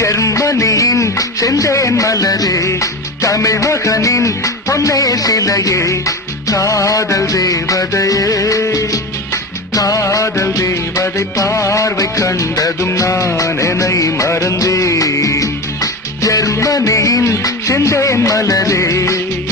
ஜெர்மனியின் செந்தேன் மலரே, தமிழ் மகனின் பொன்னே சிலையே, காதல் தேவதையே, காதல் தேவதை பார்வை கண்டதும் நான் என்னை மறந்தேன். ஜெர்மனியின் செந்தேன் மலரே.